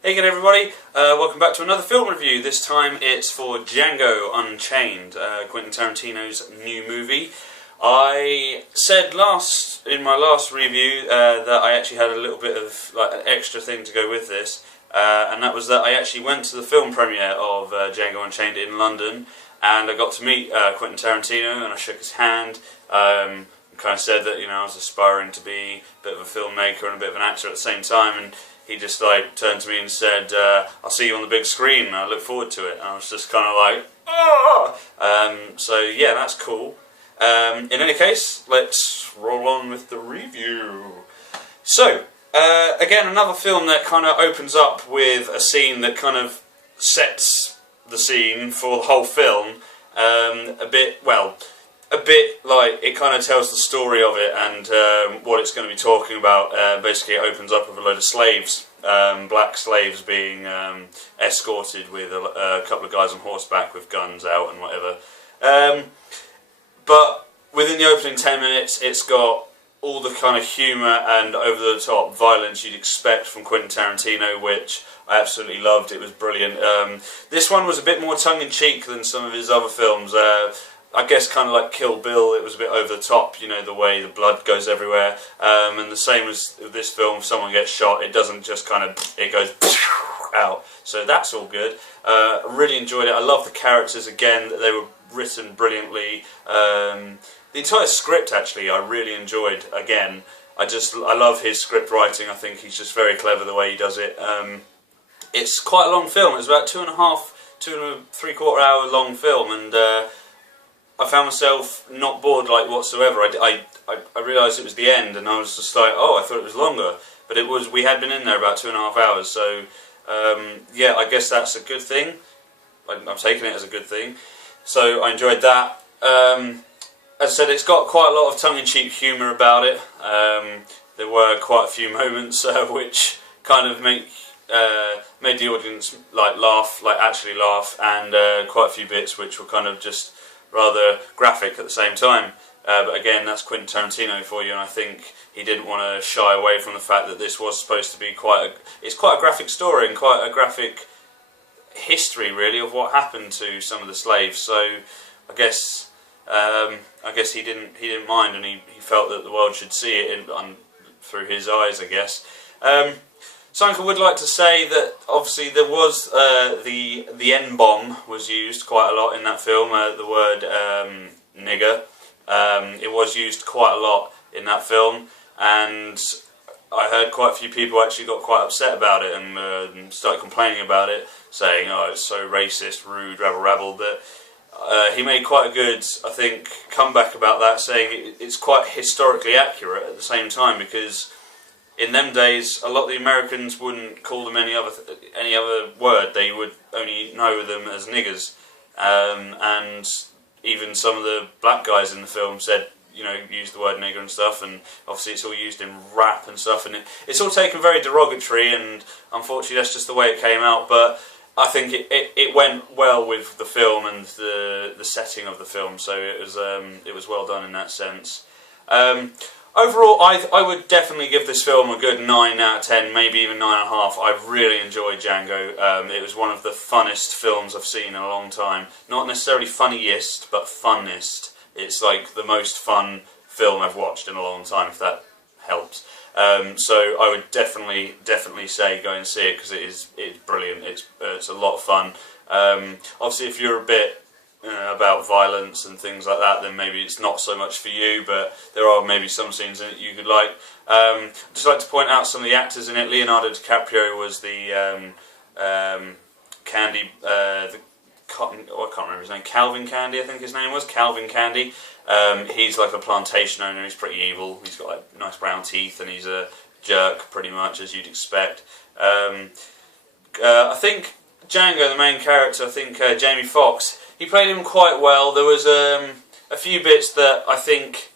Hey again everybody, welcome back to another film review. This time it's for Django Unchained, Quentin Tarantino's new movie. I said in my last review that I actually had a little bit of an extra thing to go with this, and that was that I actually went to the film premiere of Django Unchained in London, and I got to meet Quentin Tarantino, and I shook his hand. Kind of said that I was aspiring to be a bit of a filmmaker and a bit of an actor at the same time, and he just turned to me and said, "I'll see you on the big screen, and I look forward to it." And I was just kind of like, "Oh!" So yeah, that's cool. In any case, let's roll on with the review. So, again, another film that kind of opens up with a scene that kind of sets the scene for the whole film. A bit like it kind of tells the story of it and what it's going to be talking about. Basically, it opens up with a load of slaves, black slaves being escorted with a couple of guys on horseback with guns out and whatever. But within the opening 10 minutes, it's got all the kind of humour and over-the-top violence you'd expect from Quentin Tarantino, which I absolutely loved. It was brilliant. This one was a bit more tongue-in-cheek than some of his other films. I guess kind of like Kill Bill, it was a bit over the top, the way the blood goes everywhere. And the same as this film, if someone gets shot, it doesn't just it goes out. So that's all good. I really enjoyed it. I love the characters again, they were written brilliantly. The entire script, actually, I really enjoyed. Again, I love his script writing. I think he's just very clever the way he does it. It's quite a long film. It's about 2.5, 2.75 hour long film, and I found myself not bored whatsoever. I realised it was the end, and I was just like, oh, I thought it was longer, but it was. We had been in there about 2.5 hours, so yeah, I guess that's a good thing. I'm taking it as a good thing. So I enjoyed that. As I said, it's got quite a lot of tongue-in-cheek humour about it. There were quite a few moments which kind of made the audience actually laugh, and quite a few bits which were kind of just rather graphic at the same time. But again, that's Quentin Tarantino for you, and I think he didn't want to shy away from the fact that this was supposed to be it's quite a graphic story and quite a graphic history, really, of what happened to some of the slaves. So I guess he didn't mind, and he felt that the world should see it through his eyes, I guess. Something I would like to say that obviously there was the N-bomb was used quite a lot in that film. The word nigger, it was used quite a lot in that film, and I heard quite a few people actually got quite upset about it and started complaining about it, saying, "Oh, it's so racist, rude, rabble." But he made quite a good, I think, comeback about that, saying it's quite historically accurate at the same time, because in them days, a lot of the Americans wouldn't call them any other word. They would only know them as niggers, and even some of the black guys in the film said, used the word nigger and stuff, and obviously it's all used in rap and stuff, and it's all taken very derogatory, and unfortunately that's just the way it came out. But I think it went well with the film and the setting of the film, so it was well done in that sense. Overall, I would definitely give this film a good 9 out of 10, maybe even 9.5. I really enjoyed Django. It was one of the funnest films I've seen in a long time. Not necessarily funniest, but funnest. It's like the most fun film I've watched in a long time, if that helps. So I would definitely say go and see it, because it's brilliant. It's a lot of fun. Obviously, if you're a bit about violence and things like that, then maybe it's not so much for you, but there are maybe some scenes in it you could like. I'd just like to point out some of the actors in it. Leonardo DiCaprio was the Candy, I can't remember his name, Calvin Candy, I think his name was, Calvin Candy. He's like a plantation owner, he's pretty evil, he's got nice brown teeth, and he's a jerk, pretty much, as you'd expect. I think Django, the main character, I think Jamie Foxx, he played him quite well. There was a few bits that I think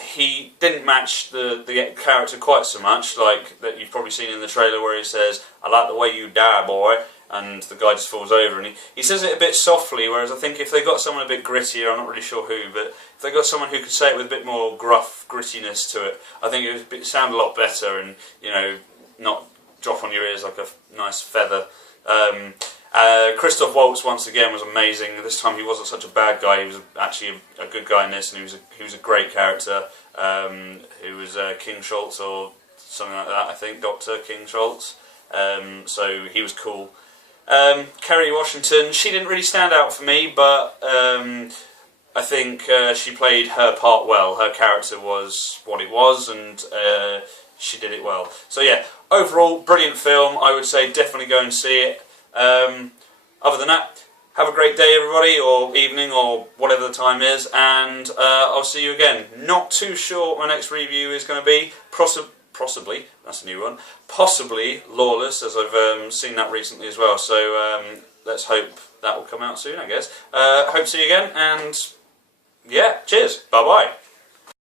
he didn't match the character quite so much, like that you've probably seen in the trailer where he says, "I like the way you die, boy," and the guy just falls over, and he says it a bit softly, whereas I think if they got someone a bit grittier, I'm not really sure who, but if they got someone who could say it with a bit more gruff grittiness to it, I think it would sound a lot better, and not drop on your ears like a nice feather. Christoph Waltz once again was amazing. This time he wasn't such a bad guy. He was actually a good guy in this, and he was a great character. Who was King Schultz or something like that, I think, Dr. King Schultz. So he was cool. Kerry Washington, she didn't really stand out for me, but I think she played her part well. Her character was what it was, and she did it well. So yeah, overall, brilliant film. I would say definitely go and see it. Other than that, have a great day, everybody, or evening, or whatever the time is, and I'll see you again. Not too sure what my next review is going to be. Possibly, that's a new one. Possibly Lawless, as I've seen that recently as well. So let's hope that will come out soon, I gupe to see you again, and yeah, cheers, bye bye.